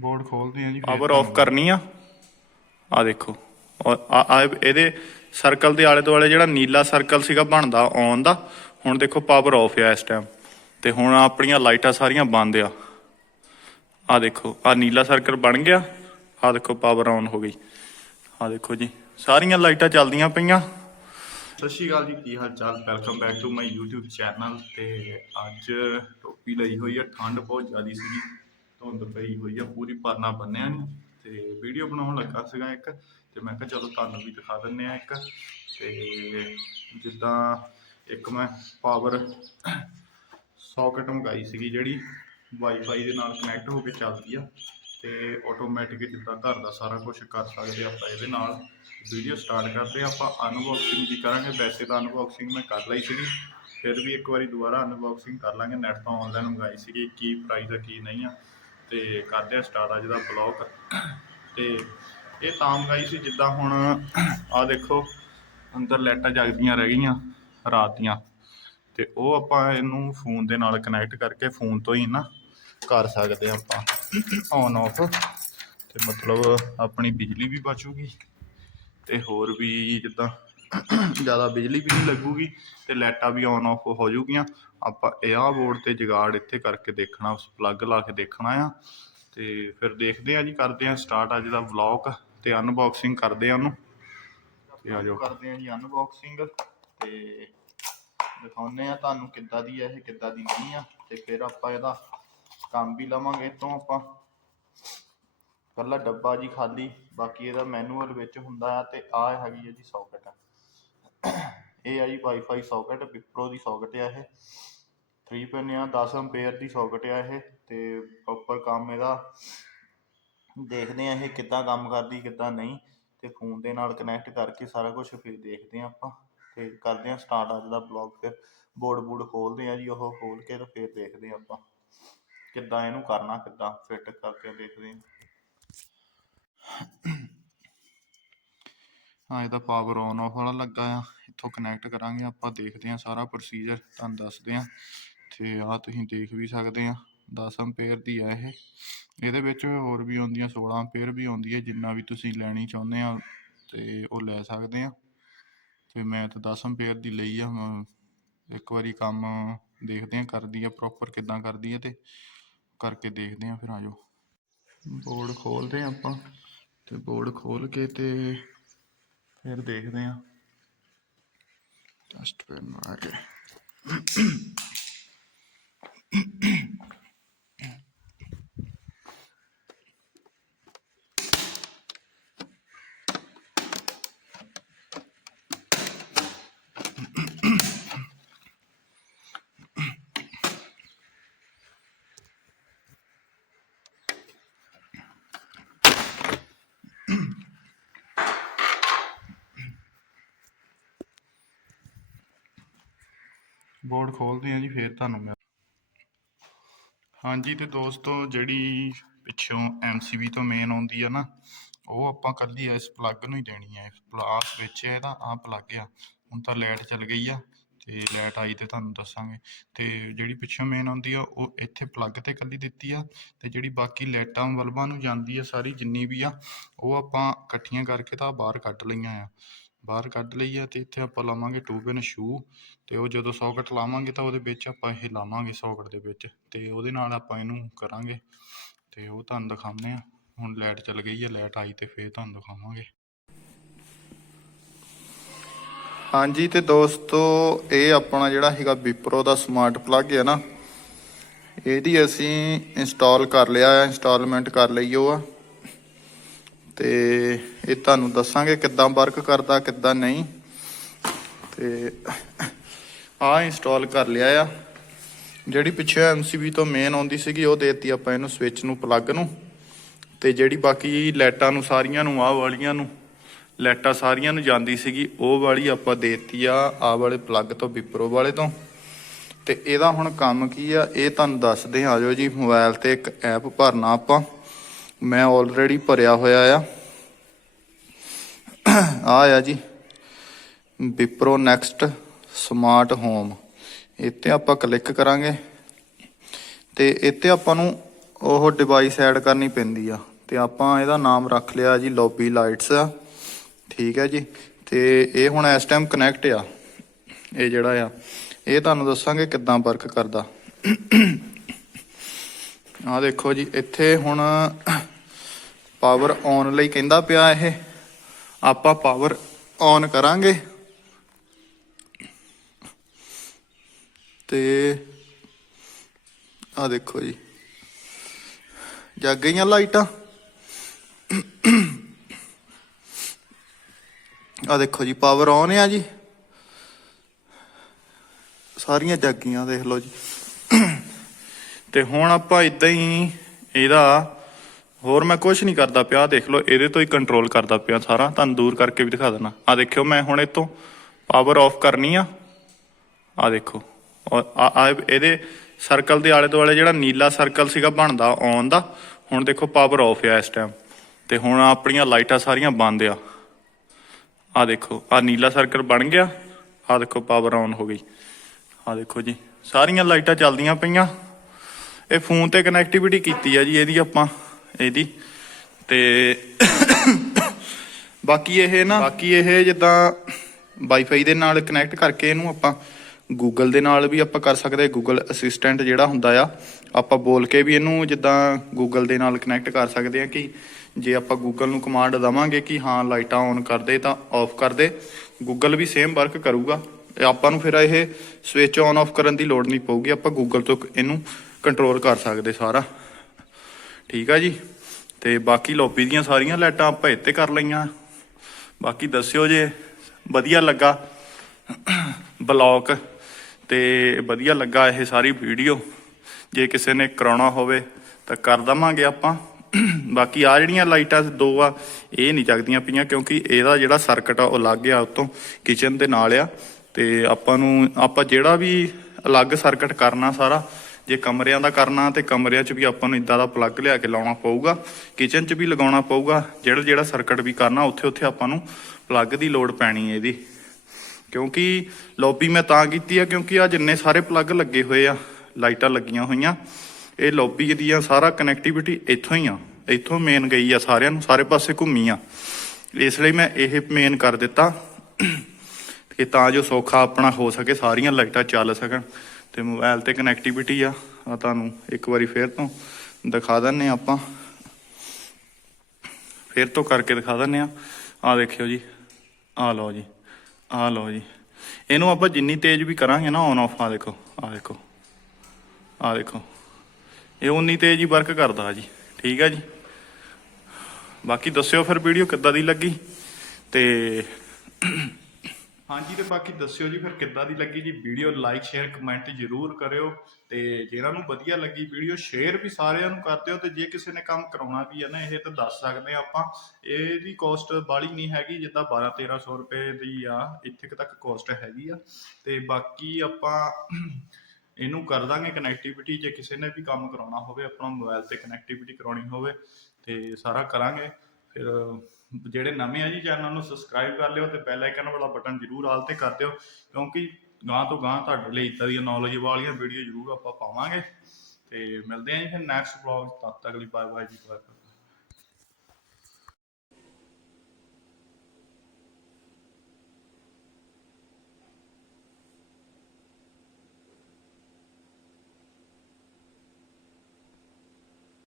Board ਖੋਲਦੇ ਆ ਜੀ ਪਾਵਰ ਆਫ ਕਰਨੀ ਆ। ਆ ਦੇਖੋ। ਆ ਇਹਦੇ ਸਰਕਲ ਦੇ ਆਲੇ ਦੁਆਲੇ ਜਿਹੜਾ ਨੀਲਾ ਸਰਕਲ ਸੀਗਾ ਬਣਦਾ ਔਨ ਦਾ ਹੁਣ ਦੇਖੋ ਪਾਵਰ ਆਫ ਆ ਇਸ ਟਾਈਮ ਤੇ ਹੁਣ ਆਪਣੀਆਂ ਲਾਈਟਾਂ ਸਾਰੀਆਂ ਬੰਦ ਆ। ਆ ਦੇਖੋ ਆ ਨੀਲਾ ਸਰਕਲ ਬਣ ਗਿਆ। ਆ ਦੇਖੋ ਪਾਵਰ ਆਨ ਹੋ ਗਈ। ਆ ਦੇਖੋ ਜੀ ਸਾਰੀਆਂ ਲਾਈਟਾਂ ਚੱਲਦੀਆਂ ਪਈਆਂ। ਸਤਿ ਸ਼੍ਰੀ ਅਕਾਲ ਜੀ ਕੀ ਹਾਲ ਚਾਲ? Welcome back to my YouTube channel ਤੇ ਅੱਜ ਟੋਪੀ ਲਈ ਹੋਈ ਆ ਠੰਡ ਬਹੁਤ ਜ਼ਿਆਦੀ ਸੀਗੀ। ਧੁੰਦ ਪਈ ਹੋਈ ਆ, ਪੂਰੀ ਪਰਨਾ ਬੰਨਿਆ ਨਹੀਂ ਤੇ ਵੀਡੀਓ ਬਣਾਉਣ ਲੱਗਾ ਸੀਗਾ ਇੱਕ, ਤੇ ਮੈਂ ਕਿਹਾ ਚਲੋ ਤੁਹਾਨੂੰ ਵੀ ਦਿਖਾ ਦਿੰਨੇ ਆ ਇੱਕ। ਤੇ ਜਿੱਦਾਂ ਇੱਕ ਮੈਂ ਪਾਵਰ ਸੌਕਟ ਮੰਗਾਈ ਸੀਗੀ ਜਿਹੜੀ ਵਾਈਫਾਈ ਦੇ ਨਾਲ ਕਨੈਕਟ ਹੋ ਕੇ ਚੱਲਦੀ ਆ। ਤੇ ਆਟੋਮੈਟਿਕ ਜਿੱਦਾਂ ਘਰ ਦਾ ਸਾਰਾ ਕੁਝ ਕਰ ਸਕਦੇ ਆਪਾਂ ਇਹਦੇ ਨਾਲ। ਵੀਡੀਓ ਸਟਾਰਟ ਕਰਦੇ ਆਪਾਂ ਅਨਬਾਕਸਿੰਗ ਵੀ ਕਰਾਂਗੇ। ਵੈਸੇ ਤਾਂ ਅਨਬਾਕਸਿੰਗ ਮੈਂ ਕਰ ਲਈ ਸੀਗੀ, ਫਿਰ ਵੀ ਇੱਕ ਵਾਰੀ ਦੁਬਾਰਾ ਅਨਬਾਕਸਿੰਗ ਕਰ ਲਾਂਗੇ। ਨੈਟ ਤੋਂ ਆਨਲਾਈਨ ਮੰਗਾਈ ਸੀਗੀ, ਕੀ ਪ੍ਰਾਈਸ ਆ, ਕੀ ਨਹੀਂ ਆ। ਤੇ ਕਰਦੇ ਆ ਸਟਾਰਟ ਅੱਜ ਦਾ ਬਲੌਗ ਤੇ ਇਹ ਤਾਂ ਮੰਗਾਈ ਸੀ ਜਿੱਦਾਂ ਹੁਣ ਆ ਦੇਖੋ, ਅੰਦਰ ਲਾਈਟਾਂ ਜਗਦੀਆਂ ਰਹਿ ਗਈਆਂ ਰਾਤ ਦੀਆਂ। ਤੇ ਉਹ ਆਪਾਂ ਇਹਨੂੰ ਫੋਨ ਦੇ ਨਾਲ ਕਨੈਕਟ ਕਰਕੇ ਫੋਨ ਤੋਂ ਹੀ ਨਾ ਕਰ ਸਕਦੇ ਹਾਂ ਆਪਾਂ। ਔਨ ਆਫ ਤੇ ਮਤਲਬ ਆਪਣੀ ਬਿਜਲੀ ਵੀ ਬਚੂਗੀ ਤੇ ਹੋਰ ਵੀ ਜਿੱਦਾਂ ਜ਼ਿਆਦਾ ਬਿਜਲੀ ਵੀ ਨਹੀਂ ਲੱਗੂਗੀ ਤੇ ਲਾਈਟਾਂ ਵੀ ਔਨ ਆਫ ਹੋ ਜਾਊਗੀਆਂ। ਆਪਾਂ ਇਹ ਆਹ ਬੋਰਡ ਤੇ ਜਗਾੜ ਇੱਥੇ ਕਰਕੇ ਦੇਖਣਾ ਪਲੱਗ ਲਾ ਕੇ ਦੇਖਣਾ ਆ। ਤੇ ਫਿਰ ਦੇਖਦੇ ਆ ਜੀ, ਕਰਦੇ ਆ ਸਟਾਰਟ ਅੱਜ ਦਾ ਵਲੌਗ ਤੇ ਅਨਬਾਕਸਿੰਗ ਕਰਦੇ ਆ ਉਹਨੂੰ। ਤੇ ਆ ਕਰਦੇ ਆ ਜੀ ਅਨਬਾਕਸਿੰਗ ਤੇ ਦਿਖਾਉਨੇ ਆ ਤੁਹਾਨੂੰ ਕਿੱਦਾਂ ਦੀ ਹੈ ਇਹ, ਕਿੱਦਾਂ ਦੀ ਨਹੀਂ ਆ। ਤੇ ਫਿਰ ਆਪਾਂ ਇਹਦਾ ਕੰਮ ਵੀ ਲਵਾਂਗੇ ਇਹ ਤੋਂ ਆਪਾਂ। ਕੱਲਾ ਡੱਬਾ ਜੀ ਖਾਲੀ, ਬਾਕੀ ਇਹਦਾ ਮੈਨੂਅਲ ਵਿੱਚ ਹੁੰਦਾ ਆ ਤੇ ਆ ਹੈਗੀ ਹੈ ਜੀ ਸੌਕਟ ਇਹ ਆ ਜੀ ਵਾਈਫਾਈ ਸੌਕਟ ਵਿਪਰੋ ਦੀ ਸੌਕਟ ਆ ਇਹ। 3 ਪਿਨ ਆ 10 ਐਂਪੀਅਰ ਦੀ ਸੌਕਟ ਆ ਇਹ ਤੇ ਪ੍ਰੋਪਰ ਕੰਮ ਇਹਦਾ। ਦੇਖਦੇ ਆ ਇਹ ਕਿੱਦਾਂ ਕੰਮ ਕਰਦੀ, ਕਿੱਦਾਂ ਨਹੀਂ ਤੇ ਫੋਨ ਦੇ ਨਾਲ ਕਨੈਕਟ ਕਰਕੇ ਸਾਰਾ ਕੁਝ ਫਿਰ ਦੇਖਦੇ ਆ ਆਪਾਂ ਤੇ ਕਰਦੇ ਆ ਸਟਾਰਟ ਅੱਜ ਦਾ ਬਲੌਗ ਫਿਰ। ਬੋਰਡ ਬੂਡ ਖੋਲਦੇ ਆ ਜੀ, ਉਹ ਖੋਲ ਕੇ ਤੇ ਫਿਰ ਦੇਖਦੇ ਆ ਆਪਾਂ ਕਿੱਦਾਂ ਇਹਨੂੰ ਕਰਨਾ, ਕਿੱਦਾਂ ਫਿੱਟ ਕਰਕੇ ਦੇਖਦੇ ਆ। ਹਾਂ ਇਹਦਾ ਪਾਵਰ ਔਨ ਆਫ ਵਾਲਾ ਲੱਗਾ ਆ। ਇੱਥੋਂ ਕਨੈਕਟ ਕਰਾਂਗੇ, ਆਪਾਂ ਦੇਖਦੇ ਆ ਸਾਰਾ ਪ੍ਰੋਸੀਜਰ ਤੁਹਾਨੂੰ ਦੱਸਦੇ ਆ ਤੇ ਆ ਤੁਸੀਂ ਦੇਖ ਵੀ ਸਕਦੇ ਆ 10 ਐਂਪੀਅਰ ਦੀ ਆ ਇਹ। ਇਹਦੇ ਵਿੱਚ ਹੋਰ ਵੀ ਆਉਂਦੀਆਂ 16 ਐਂਪੀਅਰ ਵੀ ਆਉਂਦੀ ਹੈ ਜਿੰਨਾ ਵੀ ਤੁਸੀਂ ਲੈਣੀ ਚਾਹੁੰਦੇ ਆ ਤੇ ਉਹ ਲੈ ਸਕਦੇ ਆ ਤੇ ਮੈਂ ਤਾਂ 10 ਐਂਪੀਅਰ ਦੀ ਲਈ ਆ ਇੱਕ ਵਾਰੀ ਕੰਮ ਦੇਖਦੇ ਆ ਕਰਦੀ ਆ ਪ੍ਰੋਪਰ ਕਿੱਦਾਂ ਕਰਦੀ ਆ ਤੇ ਕਰਕੇ ਦੇਖਦੇ ਆ ਫਿਰ ਆਜੋ ਬੋਰਡ ਖੋਲਦੇ ਆ ਆਪਾਂ। ਤੇ ਬੋਰਡ ਖੋਲ ਕੇ ਤੇ ਫਿਰ ਦੇਖਦੇ ਆ ਟੈਸਟ ਪੈਨ ਆ ਕੇ ਬੋਰਡ ਖੋਲਦੇ ਆ ਜੀ, ਫਿਰ ਤੁਹਾਨੂੰ ਮੈਂ ਹਾਂਜੀ, ਤੇ ਦੋਸਤੋ ਜਿਹੜੀ ਪਿੱਛੋਂ MCB ਤੋਂ ਮੇਨ ਆਉਂਦੀ ਆ ਨਾ, ਉਹ ਆਪਾਂ ਕੱਲੀ ਇਸ ਪਲੱਗ ਨੂੰ ਹੀ ਦੇਣੀ ਹੈ ਪਲਾਸ ਵਿੱਚ ਇਹਦਾ ਆ ਪਲੱਗ ਆ, ਹੁਣ ਤਾਂ ਲਾਈਟ ਚੱਲ ਗਈ ਆ, ਤੇ ਲਾਈਟ ਆਈ ਤੇ ਤੁਹਾਨੂੰ ਦੱਸਾਂਗੇ। ਤੇ ਜਿਹੜੀ ਪਿੱਛੋਂ ਮੇਨ ਆਉਂਦੀ ਆ, ਉਹ ਇੱਥੇ ਪਲੱਗ ਤੇ ਕੱਲੀ ਦਿੱਤੀ ਆ, ਤੇ ਜਿਹੜੀ ਬਾਕੀ ਲਾਈਟਾਂ ਬਲਬਾਂ ਨੂੰ ਜਾਂਦੀ ਆ ਸਾਰੀ ਜਿੰਨੀ ਵੀ ਆ, ਉਹ ਆਪਾਂ ਇਕੱਠੀਆਂ ਕਰਕੇ ਤਾਂ ਬਾਹਰ ਕੱਢ ਲਈਆਂ ਆ। ਬਾਹਰ ਕੱਢ ਲਈ ਆ ਤੇ ਇੱਥੇ ਆਪਾਂ ਲਾਵਾਂਗੇ 2 ਪਿਨ ਸ਼ੂ ਤੇ ਉਹ ਜਦੋਂ ਸੌਕਟ ਲਾਵਾਂਗੇ ਤਾਂ ਉਹਦੇ ਵਿੱਚ ਆਪਾਂ ਇਹ ਲਾਵਾਂਗੇ ਸੌਕਟ ਦੇ ਵਿੱਚ ਤੇ ਉਹਦੇ ਨਾਲ ਆਪਾਂ ਇਹਨੂੰ ਕਰਾਂਗੇ ਤੇ ਉਹ ਤੁਹਾਨੂੰ ਦਿਖਾਉਂਦੇ ਆ ਹੁਣ ਲਾਈਟ ਚੱਲ ਗਈ ਆ ਲਾਈਟ ਆਈ ਤੇ ਫੇਰ ਤੁਹਾਨੂੰ ਦਿਖਾਵਾਂਗੇ। ਹਾਂਜੀ ਤੇ ਦੋਸਤੋ, ਇਹ ਆਪਣਾ ਜਿਹੜਾ ਹੈਗਾ ਵਿਪਰੋ ਦਾ ਸਮਾਰਟ ਪਲੱਗ ਹੈ ਨਾ, ਇਹਦੀ ਅਸੀਂ ਇੰਸਟਾਲ ਕਰ ਲਿਆ ਆ ਇੰਸਟਾਲਮੈਂਟ ਕਰ ਲਈ ਉਹ ਆ। ਤੇ ਇਹ ਤੁਹਾਨੂੰ ਦੱਸਾਂਗੇ ਕਿੱਦਾਂ ਵਰਕ ਕਰਦਾ, ਕਿੱਦਾਂ ਨਹੀਂ। ਤੇ ਆ ਇੰਸਟਾਲ ਕਰ ਲਿਆ ਆ। ਜਿਹੜੀ ਪਿੱਛੇ MCB ਤੋਂ ਮੇਨ ਆਉਂਦੀ ਸੀਗੀ, ਉਹ ਦੇਤੀ ਆਪਾਂ ਇਹਨੂੰ ਸਵਿਚ ਨੂੰ ਪਲੱਗ ਨੂੰ। ਤੇ ਜਿਹੜੀ ਬਾਕੀ ਲਾਈਟਾਂ ਨੂੰ, ਸਾਰੀਆਂ ਨੂੰ, ਆਹ ਵਾਲੀਆਂ ਨੂੰ, ਲਾਈਟਾਂ ਸਾਰੀਆਂ ਨੂੰ ਜਾਂਦੀ ਸੀਗੀ, ਉਹ ਵਾਲੀ ਆਪਾਂ ਦੇਤੀ ਆ, ਆਹ ਵਾਲੇ ਪਲੱਗ ਤੋਂ ਵਿਪਰੋ ਵਾਲੇ ਤੋਂ। ਤੇ ਇਹਦਾ ਹੁਣ ਕੰਮ ਕੀ ਆ, ਇਹ ਤੁਹਾਨੂੰ ਦੱਸਦੇ ਆ। ਆਜੋ ਜੀ ਮੋਬਾਈਲ ਤੇ ਇੱਕ ਐਪ ਭਰਨਾ ਆਪਾਂ। ਮੈਂ ਆਲਰੇਡੀ ਭਰਿਆ ਹੋਇਆ ਆ। ਆ ਆ ਜੀ। Wipro next smart home. ਇੱਥੇ ਆਪਾਂ ਕਲਿੱਕ ਕਰਾਂਗੇ। ਤੇ ਇੱਥੇ ਆਪਾਂ ਨੂੰ ਉਹ ਡਿਵਾਈਸ ਐਡ ਕਰਨੀ ਪੈਂਦੀ ਆ। ਤੇ ਆਪਾਂ ਇਹਦਾ ਨਾਮ ਰੱਖ ਲਿਆ ਜੀ ਲੌਬੀ ਲਾਈਟਸ ਆ ਠੀਕ ਹੈ ਜੀ। ਤੇ ਇਹ ਹੁਣ ਇਸ ਟਾਈਮ ਕਨੈਕਟ ਆ। ਇਹ ਜਿਹੜਾ ਆ। ਇਹ ਤੁਹਾਨੂੰ ਦੱਸਾਂਗੇ ਕਿੱਦਾਂ ਵਰਕ ਕਰਦਾ। ਆ ਦੇਖੋ ਜੀ, ਇੱਥੇ ਹੁਣ ਪਾਵਰ ਔਨ ਲਈ ਕਹਿੰਦਾ ਪਿਆ ਇਹ। ਆਪਾਂ ਪਾਵਰ ਔਨ ਕਰਾਂਗੇ। ਤੇ ਆ ਦੇਖੋ ਜੀ, ਜਗ ਗਈਆਂ ਲਾਈਟਾਂ। ਆ ਦੇਖੋ ਜੀ ਪਾਵਰ ਔਨ ਆ ਜੀ। ਸਾਰੀਆਂ ਜਾਗੀਆਂ ਦੇਖ ਲਓ ਜੀ। ਤੇ ਹੁਣ ਆਪਾਂ ਇਦਾਂ ਹੀ ਇਹਦਾ ਹੋਰ ਮੈਂ ਕੁਝ ਨਹੀਂ ਕਰਦਾ ਪਿਆ ਦੇਖ ਲਓ, ਇਹਦੇ ਤੋਂ ਹੀ ਕੰਟਰੋਲ ਕਰਦਾ ਪਿਆ ਸਾਰਾ, ਤੁਹਾਨੂੰ ਦੂਰ ਕਰਕੇ ਵੀ ਦਿਖਾ ਦਿੰਦਾ। ਆ ਦੇਖਿਓ, ਮੈਂ ਹੁਣ ਇਹ ਤੋਂ ਪਾਵਰ ਆਫ ਕਰਨੀ ਆ। ਆ ਦੇਖੋ, ਔਰ ਆ ਇਹਦੇ ਸਰਕਲ ਦੇ ਆਲੇ ਦੁਆਲੇ ਜਿਹੜਾ ਨੀਲਾ ਸਰਕਲ ਸੀਗਾ ਬਣਦਾ ਔਨ ਦਾ ਹੁਣ ਦੇਖੋ ਪਾਵਰ ਆਫ ਆ ਇਸ ਟਾਈਮ ਤੇ ਹੁਣ ਆਪਣੀਆਂ ਲਾਈਟਾਂ ਸਾਰੀਆਂ ਬੰਦ ਆ। ਆ ਦੇਖੋ ਆ ਨੀਲਾ ਸਰਕਲ ਬਣ ਗਿਆ। ਆ ਦੇਖੋ ਪਾਵਰ ਆਨ ਹੋ ਗਈ। ਆ ਦੇਖੋ ਜੀ, ਸਾਰੀਆਂ ਲਾਈਟਾਂ ਚੱਲਦੀਆਂ ਪਈਆਂ। ਇਹ ਫੋਨ ਤੇ ਕਨੈਕਟੀਵਿਟੀ ਕੀਤੀ ਆ ਜੀ, ਇਹਦੀ ਆਪਾਂ, ਇਹਦੀ। ਤੇ ਬਾਕੀ ਇਹ ਨਾ, ਬਾਕੀ ਇਹ ਜਿੱਦਾਂ ਵਾਈਫਾਈ ਦੇ ਨਾਲ ਕਨੈਕਟ ਕਰਕੇ ਇਹਨੂੰ ਆਪਾਂ ਗੂਗਲ ਦੇ ਨਾਲ ਵੀ ਆਪਾਂ ਕਰ ਸਕਦੇ ਗੂਗਲ ਅਸਿਸਟੈਂਟ ਜਿਹੜਾ ਹੁੰਦਾ ਆ, ਆਪਾਂ ਬੋਲ ਕੇ ਵੀ ਇਹਨੂੰ ਜਿੱਦਾਂ ਗੂਗਲ ਦੇ ਨਾਲ ਕਨੈਕਟ ਕਰ ਸਕਦੇ ਆ ਕਿ ਜੇ ਆਪਾਂ ਗੂਗਲ ਨੂੰ ਕਮਾਂਡ ਦਵਾਂਗੇ ਕਿ ਹਾਂ, ਲਾਈਟਾਂ ਔਨ ਕਰ ਦੇ ਤਾਂ ਆਫ ਕਰ ਦੇ। ਗੂਗਲ ਵੀ ਸੇਮ ਵਰਕ ਕਰੂਗਾ। ਆਪਾਂ ਨੂੰ ਫਿਰ ਇਹ ਸਵਿਚ ਔਨ ਆਫ ਕਰਨ ਦੀ ਲੋੜ ਨਹੀਂ ਪਊਗੀ। ਆਪਾਂ ਗੂਗਲ ਤੋਂ ਇਹਨੂੰ ਕੰਟਰੋਲ ਕਰ ਸਕਦੇ ਸਾਰਾ। ਠੀਕ ਆ ਜੀ? ਤੇ ਬਾਕੀ ਲੌਬੀ ਦੀਆਂ ਸਾਰੀਆਂ ਲਾਈਟਾਂ ਆਪਾਂ ਇੱਥੇ ਕਰ ਲਈਆਂ। ਬਾਕੀ ਦੱਸਿਓ ਜੇ ਵਧੀਆ ਲੱਗਾ ਬਲੌਗ ਤੇ ਵਧੀਆ ਲੱਗਾ ਇਹ ਸਾਰੀ ਵੀਡੀਓ। ਜੇ ਕਿਸੇ ਨੇ ਕਰਾਉਣਾ ਹੋਵੇ ਤਾਂ ਕਰ ਦਵਾਂਗੇ ਆਪਾਂ। ਬਾਕੀ ਆ ਜਿਹੜੀਆਂ ਲਾਈਟਾਂ ਦੋ ਆ, ਇਹ ਨਹੀਂ ਜਗਦੀਆਂ ਪਈਆਂ ਕਿਉਂਕਿ ਇਹਦਾ ਜਿਹੜਾ ਸਰਕਟ ਆ ਉਹ ਲੱਗ ਗਿਆ ਉਤੋਂ ਕਿਚਨ ਦੇ ਨਾਲ ਆ। ਤੇ ਆਪਾਂ ਨੂੰ, ਆਪਾਂ ਜਿਹੜਾ ਵੀ ਅਲੱਗ ਸਰਕਟ ਕਰਨਾ ਸਾਰਾ ਜੇ ਕਮਰਿਆਂ ਦਾ ਕਰਨਾ ਤੇ ਕਮਰਿਆਂ 'ਚ ਵੀ ਆਪਾਂ ਨੂੰ ਇਦਾਂ ਦਾ ਪਲੱਗ ਲਿਆ ਕੇ ਲਾਉਣਾ ਪਊਗਾ ਕਿਚਨ 'ਚ ਵੀ ਲਗਾਉਣਾ ਪਊਗਾ, ਜਿਹੜਾ ਜਿਹੜਾ ਸਰਕਟ ਵੀ ਕਰਨਾ, ਉੱਥੇ ਉੱਥੇ ਆਪਾਂ ਨੂੰ ਪਲੱਗ ਦੀ ਲੋੜ ਪੈਣੀ ਹੈ ਇਹਦੀ। ਕਿਉਂਕਿ ਲੌਬੀ ਮੈਂ ਤਾਂ ਕੀਤੀ ਆ, ਕਿਉਂਕਿ ਆ ਜਿੰਨੇ ਸਾਰੇ ਪਲੱਗ ਲੱਗੇ ਹੋਏ ਆ, ਲਾਈਟਾਂ ਲੱਗੀਆਂ ਹੋਈਆਂ। ਇਹ ਲੌਬੀ ਦੀਆਂ ਸਾਰਾ ਕਨੈਕਟੀਵਿਟੀ ਇੱਥੋਂ ਹੀ ਆ, ਇੱਥੋਂ ਮੇਨ ਗਈ ਆ, ਸਾਰਿਆਂ ਨੂੰ ਸਾਰੇ ਪਾਸੇ ਘੁੰਮੀ ਆ। ਇਸ ਲਈ ਮੈਂ ਇਹ ਮੇਨ ਕਰ ਦਿੱਤਾ, ਕਿ ਤਾਂ ਜੋ ਸੌਖਾ ਆਪਣਾ ਹੋ ਸਕੇ, ਸਾਰੀਆਂ ਲਾਈਟਾਂ ਚੱਲ ਸਕਣ। ਤੇ ਮੋਬਾਈਲ ਤੇ ਕਨੈਕਟੀਵਿਟੀ ਆ ਆ ਤੁਹਾਨੂੰ ਇੱਕ ਵਾਰੀ ਫੇਰ ਤੋਂ ਦਿਖਾ ਦਿੰਨੇ ਆਪਾਂ। ਫੇਰ ਤੋਂ ਕਰਕੇ ਦਿਖਾ ਦਿੰਨੇ ਆ। ਆ ਦੇਖਿਓ ਜੀ ਆ ਲਓ ਜੀ ਆ ਲਓ ਜੀ। ਇਹਨੂੰ ਆਪਾਂ ਜਿੰਨੀ ਤੇਜ਼ ਵੀ ਕਰਾਂਗੇ ਨਾ ਔਨ ਆਫ ਆ ਦੇਖੋ ਆ ਦੇਖੋ ਆ ਦੇਖੋ। ਇਹ ਉਨੀ ਤੇਜ਼ ਹੀ ਵਰਕ ਕਰਦਾ ਜੀ, ਠੀਕ ਆ ਜੀ। ਬਾਕੀ ਦੱਸਿਓ ਫਿਰ ਵੀਡੀਓ ਕਿੱਦਾਂ ਦੀ ਲੱਗੀ ਤੇ ਹਾਂਜੀ, ਤੇ ਬਾਕੀ ਦੱਸਿਓ ਜੀ ਫਿਰ ਕਿੱਦਾਂ ਦੀ ਲੱਗੀ ਜੀ ਵੀਡੀਓ? ਲਾਈਕ ਸ਼ੇਅਰ ਕਮੈਂਟ ਜ਼ਰੂਰ ਕਰਿਓ ਤੇ ਜਿਹਨਾਂ ਨੂੰ ਵਧੀਆ ਲੱਗੀ ਵੀਡੀਓ ਸ਼ੇਅਰ ਵੀ ਸਾਰਿਆਂ ਨੂੰ ਕਰ ਦਿਓ ਤੇ ਜੇ ਕਿਸੇ ਨੇ ਕੰਮ ਕਰਾਉਣਾ ਵੀ ਹੈ ਨਾ, ਇਹ ਤਾਂ ਦੱਸ ਸਕਦੇ ਆ ਆਪਾਂ। ਇਹਦੀ ਕਾਸਟ ਬਾਲੀ ਨਹੀਂ ਹੈਗੀ, ਜਿੱਦਾਂ 12 1300 ਰੁਪਏ ਦੀ ਆ, ਇੱਥੇ ਕੁ ਤੱਕ ਕਾਸਟ ਹੈਗੀ ਆ। ਤੇ ਬਾਕੀ ਆਪਾਂ ਇਹਨੂੰ ਕਰ ਦਾਂਗੇ ਕਨੈਕਟੀਵਿਟੀ ਜੇ ਕਿਸੇ ਨੇ ਵੀ ਕੰਮ ਕਰਾਉਣਾ ਹੋਵੇ, ਆਪਣਾ ਮੋਬਾਈਲ ਤੇ ਕਨੈਕਟੀਵਿਟੀ ਕਰਾਉਣੀ ਹੋਵੇ ਤੇ ਸਾਰਾ ਕਰਾਂਗੇ। ਫਿਰ ਜਿਹੜੇ ਨਵੇਂ ਆ ਜੀ ਚੈਨਲ ਨੂੰ ਸਬਸਕ੍ਰਾਈਬ ਕਰ ਲਿਓ ਤੇ ਬੈਲ ਆਈਕਨ ਵਾਲਾ ਬਟਨ ਜ਼ਰੂਰ ਆਲ ਤੇ ਕਰ ਦਿਓ, ਕਿਉਂਕਿ ਗਾਂ ਤੋਂ ਗਾਂ ਤੁਹਾਡੇ ਲਈ ਇਦਾਂ ਦੀਆਂ ਨੌਲੇਜ ਵਾਲੀਆਂ ਵੀਡੀਓ ਜ਼ਰੂਰ ਆਪਾਂ ਪਾਵਾਂਗੇ ਤੇ ਮਿਲਦੇ ਆਂ ਜੀ ਫਿਰ ਨੈਕਸਟ ਵਲੌਗ ਤਦ ਤੱਕ ਲਈ ਬਾਏ ਬਾਏ ਜੀ ਬਾਏ